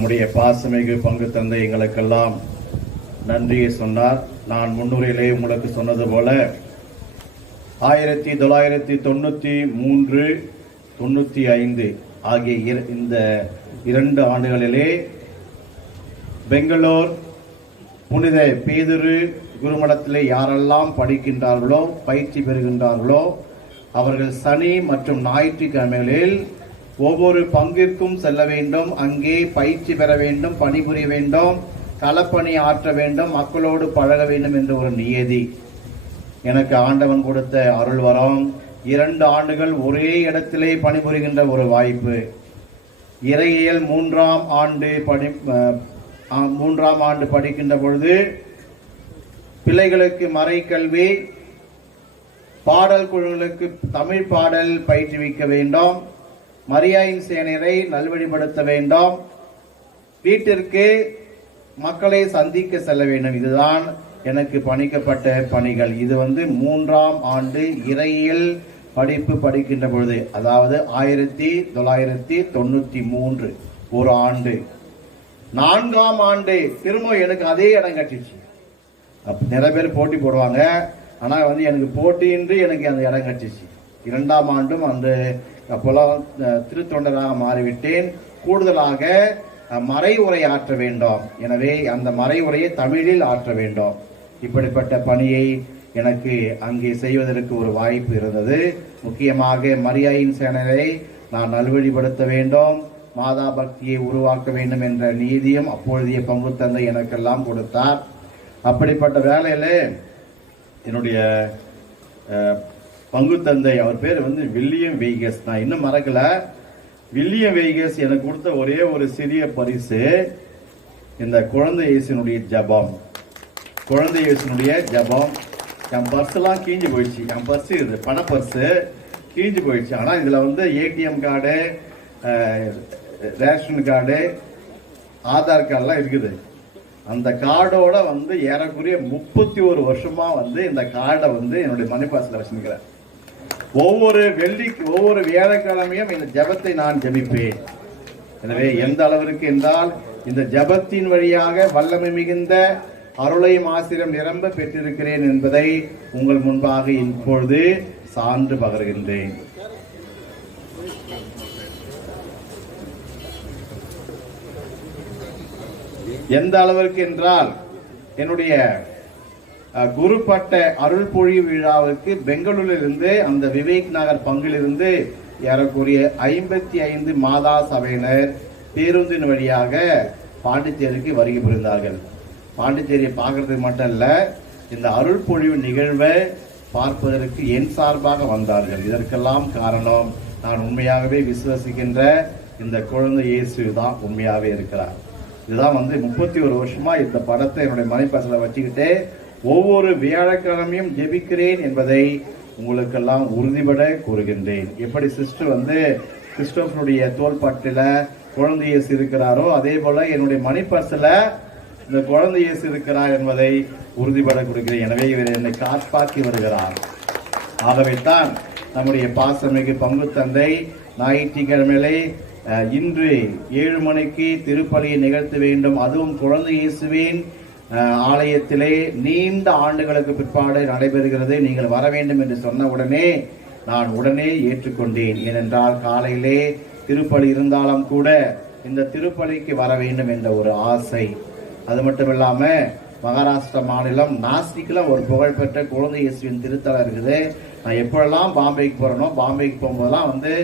நம்முடைய பாசமிகு பங்கு தந்தை எங்களுக்கெல்லாம் நன்றியை சொன்னார். நான் முன்னுரையிலே உங்களுக்கு சொன்னது போல ஆயிரத்தி தொள்ளாயிரத்தி தொண்ணூற்றி மூன்று தொண்ணூற்றி ஐந்து ஆகிய இந்த இரண்டு ஆண்டுகளிலே பெங்களூர் புனித பேதுரு குருமடத்திலே யாரெல்லாம் படிக்கின்றார்களோ பயிற்சி பெறுகின்றார்களோ அவர்கள் சனி மற்றும் ஞாயிற்றுக்கிழமைகளில் ஒவ்வொரு பங்கிற்கும் செல்ல வேண்டும். அங்கே பயிற்சி பெற வேண்டும் பணிபுரிய வேண்டும் களப்பணி ஆற்ற வேண்டும் மக்களோடு பழக வேண்டும் என்ற ஒரு நியதி. எனக்கு ஆண்டவன் கொடுத்த அருள் வரம் இரண்டு ஆண்டுகள் ஒரே இடத்திலே பணிபுரிகின்ற ஒரு வாய்ப்பு. இறையியல் மூன்றாம் ஆண்டு படி மூன்றாம் ஆண்டு படிக்கின்ற பொழுது பிள்ளைகளுக்கு மறைக்கல்வி பாடல் குழுக்களுக்கு தமிழ் பாடல் பயிற்றுவிக்க வேண்டும். மரியாயின் சேனரை நல்வழிப்படுத்த வேண்டும். வீட்டிற்கு மக்களை சந்திக்க செல்ல வேண்டும். இதுதான் எனக்கு பணிக்கப்பட்ட பணிகள். இது வந்து மூன்றாம் ஆண்டு இறையில் படிப்பு படிக்கின்ற பொழுது அதாவது ஆயிரத்தி தொள்ளாயிரத்தி தொண்ணூத்தி மூன்று ஒரு ஆண்டு. நான்காம் ஆண்டு திரும்ப எனக்கு அதே இடம் கட்டிச்சு. நிறைய பேர் போட்டி போடுவாங்க. ஆனா வந்து எனக்கு போட்டியின்றி எனக்கு அந்த இடம் கட்டிச்சு. இரண்டாம் ஆண்டும் அந்த அப்போல்லாம் திருத்தொண்டராக மாறிவிட்டேன். கூடுதலாக மறை உரை ஆற்ற வேண்டும். எனவே அந்த மறை உரையை தமிழில் ஆற்ற வேண்டும். இப்படிப்பட்ட பணியை எனக்கு அங்கே செய்வதற்கு ஒரு வாய்ப்பு இருந்தது. முக்கியமாக மரியாயின் சேனலை நான் நல்வழிப்படுத்த வேண்டும். மாதா பக்தியை உருவாக்க வேண்டும் என்ற நீதியும் அப்பொழுதைய பங்கு தந்தை எனக்கெல்லாம் கொடுத்தார். அப்படிப்பட்ட வேலையில் என்னுடைய பங்கு தந்தை அவர் பேர் வந்து வில்லியம் வெய்கஸ் நான் இன்னும் மறக்கல. வில்லியம் வெய்கஸ் எனக்கு கொடுத்த ஒரே ஒரு சிறிய பரிசு இந்த குழந்தை இயேசுனுடைய ஜெபம். குழந்தை இயேசுனுடைய ஜெபம். என் பர்ஸ்லாம் கீஞ்சு போயிடுச்சு. என் பர்ஸ் இது பண பர்ஸு கீஞ்சு போயிடுச்சு. ஆனால் இதில் வந்து ATM card ration card Aadhaar கார்டுலாம் இருக்குது. அந்த கார்டோட வந்து ஏறக்குறைய முப்பத்தி ஒரு வருஷமாக வந்து இந்த கார்டை வந்து என்னுடைய மணி பாஸ்ல வச்சிருக்கிறேன். ஒவ்வொரு வெள்ளி ஒவ்வொரு வியாழக்கிழமையும் இந்த ஜெபத்தை நான் ஜபிப்பேன். எனவே எந்த அளவிற்கு என்றால் இந்த ஜெபத்தின் வழியாக வல்லமை மிகுந்த அருளையும் ஆசிரியம் நிரம்ப பெற்றிருக்கிறேன் என்பதை உங்கள் முன்பாக இப்பொழுது சான்று பகர்கின்றேன். எந்த அளவிற்கு என்றால் என்னுடைய அஹ், குருப்பட்ட அருள் பொழிவு விழாவுக்கு பெங்களூரிலிருந்து அந்த விவேக் நகர் பங்கிலிருந்து ஏறக்குரிய ஐம்பத்தி ஐந்து மாதா சபையினர் பேருந்தின் வழியாக பாண்டிச்சேரிக்கு வருகை புரிந்தார்கள். பாண்டிச்சேரியை பார்க்கறதுக்கு மட்டும் இல்லை இந்த அருள் பொழிவு நிகழ்வை பார்ப்பதற்கு என் சார்பாக வந்தார்கள். இதற்கெல்லாம் காரணம் நான் உண்மையாகவே விசுவசிக்கின்ற இந்த குழந்தை இயேசு தான் உண்மையாகவே இருக்கிறார். இதுதான் வந்து முப்பத்தி ஒரு வருஷமா இந்த படத்தை என்னுடைய மனைப்பசல வச்சுக்கிட்டே ஒவ்வொரு வியாழக்கிழமையும் ஜெபிக்கிறேன் என்பதை உங்களுக்கெல்லாம் உறுதிபட கூறுகின்றேன். எப்படி சிஸ்டர் வந்து கிறிஸ்டோஃபனுடைய தோள்பாட்டில் குழந்தை இயேசு இருக்கிறாரோ அதே போல என்னுடைய மணிப்பர்ஸ்ல இந்த குழந்தை இயேசு இருக்கிறார் என்பதை உறுதிபட கொடுக்கிறேன் எனவே இவர் என்னை காப்பாற்றி வருகிறார். ஆகவே தான் நம்முடைய பாசமிகு பங்கு தந்தை ஞாயிற்றுக்கிழமையிலே இன்று ஏழு மணிக்கு திருப்பலியை நிகழ்த்த வேண்டும். அதுவும் குழந்தை இயேசுவேன் ஆலயத்திலே நீண்ட ஆண்டுகளுக்கு பிற்பாடு நடைபெறுகிறது. நீங்கள் வர வேண்டும் என்று சொன்ன உடனே நான் உடனே ஏற்றுக்கொண்டேன். ஏனென்றால் காலையிலே திருப்பலி இருந்தாலும் கூட இந்த திருப்பலிக்கு வர வேண்டும் என்ற ஒரு ஆசை. அது மட்டும் இல்லாம மகாராஷ்டிரா மாநிலம் நாசிக்ல ஒரு புகழ்பெற்ற குழந்தை இயேசுவின் திருத்தலம் இருக்குது. நான் எப்பொழுதெல்லாம் பாம்பேக்கு போறேனோ பாம்பேக்கு போகும்போதெல்லாம் வந்து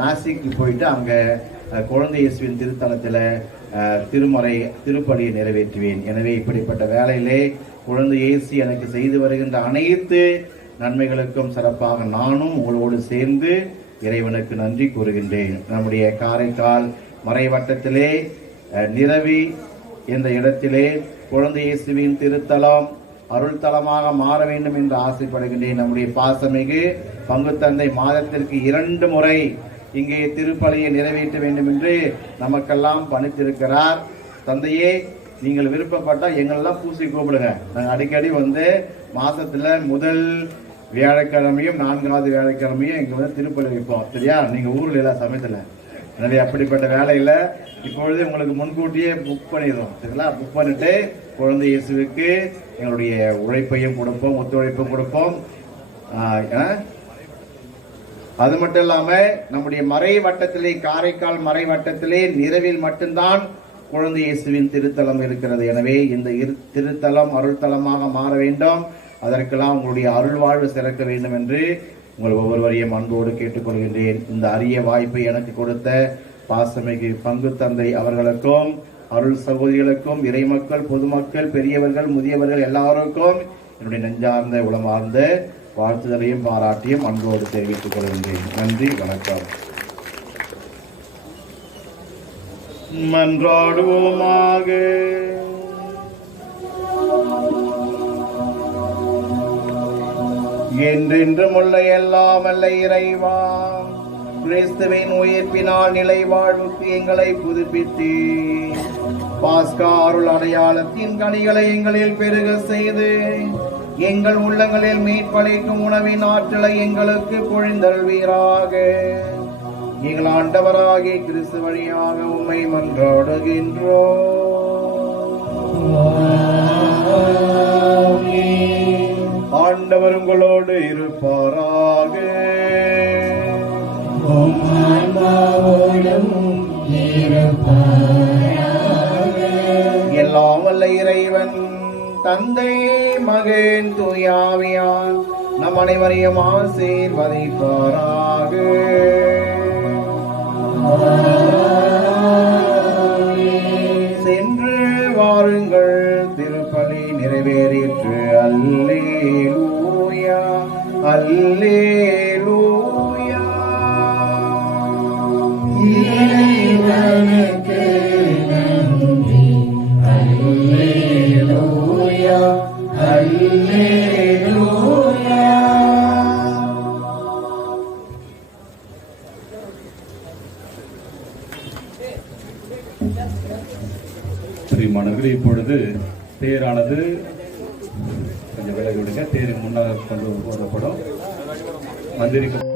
நாசிக்கு போயிட்டு அங்க குழந்தை இயேசுவின் திருத்தலத்துல திருமறை திருப்பலியை நிறைவேற்றுவேன். எனவே இப்படிப்பட்ட வேலையிலே குழந்தை இயேசு எனக்கு செய்து வருகின்ற அனைத்து நன்மைகளுக்கும் சிறப்பாக நானும் உங்களோடு சேர்ந்து இறைவனுக்கு நன்றி கூறுகின்றேன். நம்முடைய காரைக்கால் மறைவட்டத்திலே நிரவி என்ற இடத்திலே குழந்தை இயேசுவின் திருத்தலம் அருள் தலமாக மாற வேண்டும் என்று ஆசைப்படுகின்றேன். நம்முடைய பாசமிகு பங்கு தந்தை மாதத்திற்கு இரண்டு முறை இங்கே திருப்பலையை நிறைவேற்ற வேண்டும் என்று நமக்கெல்லாம் பணித்திருக்கிறார். தந்தையே நீங்கள் விருப்பப்பட்டால் எங்களெல்லாம் பூசி கூப்பிடுங்க நாங்கள் அடிக்கடி வந்து மாசத்துல முதல் வியாழக்கிழமையும் நான்காவது வியாழக்கிழமையும் இங்கே வந்து திருப்பலி வைப்போம். சரியா? நீங்க ஊரில் எல்லாம் சமயத்தில். எனவே அப்படிப்பட்ட வேலையில் இப்பொழுது உங்களுக்கு முன்கூட்டியே புக் பண்ணிடுறோம். சரிங்களா? புக் பண்ணிட்டு குழந்தை இயேசுவுக்கு எங்களுடைய உழைப்பையும் கொடுப்போம் ஒத்துழைப்பும் கொடுப்போம். ஆ? அது மட்டும் இல்லாம நம்முடைய மறை வட்டத்திலே காரைக்கால் மறை வட்டத்திலே நிறவில் மட்டும்தான் குழந்தை இயேசுவின் திருத்தலம் இருக்கிறது. எனவே இந்த இரு- திருத்தலம் அருள்தலமாக மாற வேண்டும். அதற்கெல்லாம் உங்களுடைய அருள் வாழ்வு சிறக்க வேண்டும் என்று உங்கள் ஒவ்வொருவரையும் அன்போடு கேட்டுக்கொள்கின்றேன். இந்த அரிய வாய்ப்பை எனக்கு கொடுத்த பாசமிகு பங்கு தந்தை அவர்களுக்கும் அருள் சகோதரிகளுக்கும் இறைமக்கள் பொதுமக்கள் பெரியவர்கள் முதியவர்கள் எல்லாருக்கும் என்னுடைய நெஞ்சார்ந்த உளமார்ந்த வாழ்த்துதலையும் பாராட்டியும் அன்போடு தெரிவித்துக் கொள்கின்றேன். நன்றி வணக்கம். மன்றாடுவோமாக. என்றென்றும் உள்ள எல்லாம் அல்ல இறைவா கிறிஸ்துவின் உயிர்ப்பினால் நிலை வாழ்வுக்கு எங்களை புதுப்பித்து. பாஸ்கா அருள் அடையாளத்தின் கனிகளை எங்களில் பெருக செய்து. எங்கள் உள்ளங்களில் மீட்பளிக்கும் உணவின் ஆற்றலை எங்களுக்கு பொழிந்தருள்வீராக எங்கள் ஆண்டவராகிய கிறிஸ்து வழியாக உண்மை மன்றாடுகின்றோ ஆண்டவர் உங்களோடு இருப்பாராக. இருப்பார். தந்தை மகன் தூயாவியான் நம் அனைவரையும் ஆசீர்வதிப்பாராக. சென்று வாருங்கள் திருப்பலி நிறைவேறிற்று. அல்லேலூயா அல்லே பிரியமானவர்கள் இப்பொழுது தேரானது கொஞ்சம் விலகி விடுங்க தேரின் முன்னாக கொண்டு வரப்படும் வந்திருக்க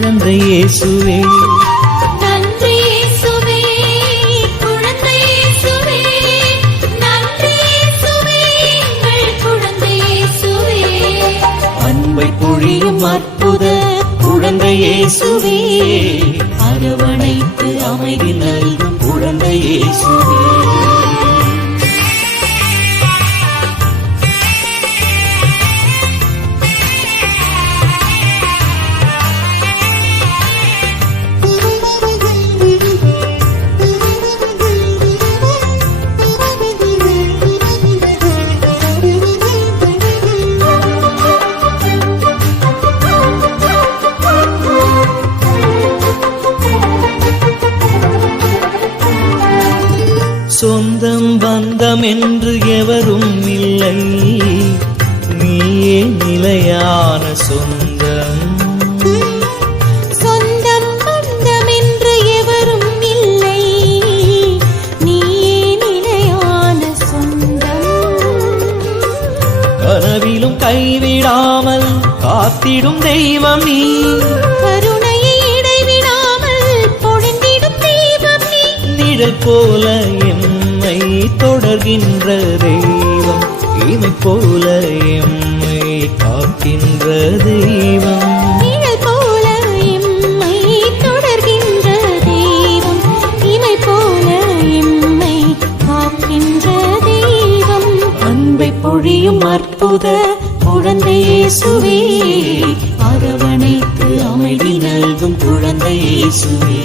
குழந்தை இயேசுவே. அன்பை பொழியும் அற்புத குழந்தை இயேசுவே. அரவணைத்து அமைதி நல்கும் குழந்தை இயேசுவே. பந்தம் என்று எவரும் இல்லை. நீயே நிலையான சொந்தம். சொந்தம் எவரும் இல்லை. நீயே நிலையான சொந்தம். கனவிலும் கைவிடாமல் காத்திடும் தெய்வம். நீ நிழல் போல எம்மை தொடர்கின்ற தெய்வம். இமை போல எம்மை காக்கின்ற தெய்வம். பொழியும் அற்புத குழந்தை இயேசுவே அரவணைத்து அமைதி நல்கும் குழந்தை இயேசுவே.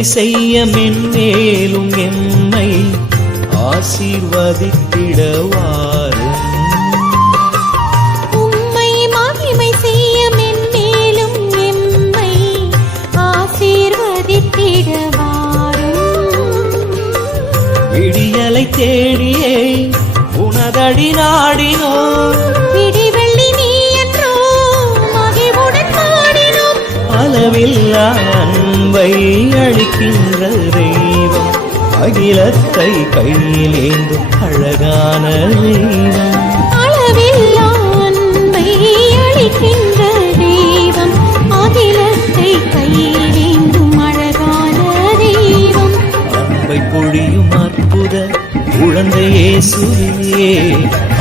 மகிமை செய்ய மென்மேலும் எம்மை ஆசீர்வதித்திடவாரும் உம்மை மகிமை செய்ய மென்மேலும் எம்மை ஆசீர்வதித்திடவாரும் விடியலை தேடியே உனதடி நாடினோ. விடிவெள்ளி அன்பை அளிக்கின்ற தெய்வம் அகிலத்தை கையிலேந்தும் அழகான தெய்வம். அளவில்லா அன்பை அளிக்கின்ற தெய்வம் அகிலத்தை கையிலேந்தும் அழகான தெய்வம். அன்பை பொழியும் அற்புத குழந்தை இயேசுவே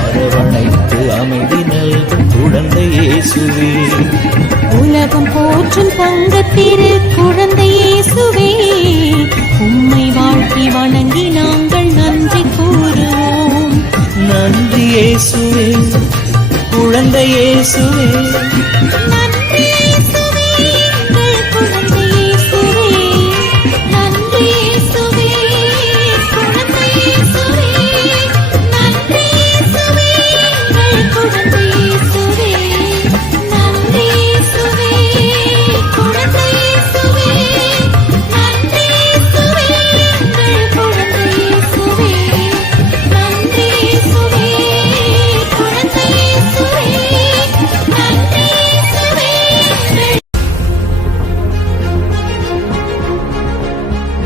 அரவணைத்து அமைதி நல்கும் குழந்தை இயேசுவே. உலகம் போற்றும் தங்கத்திரு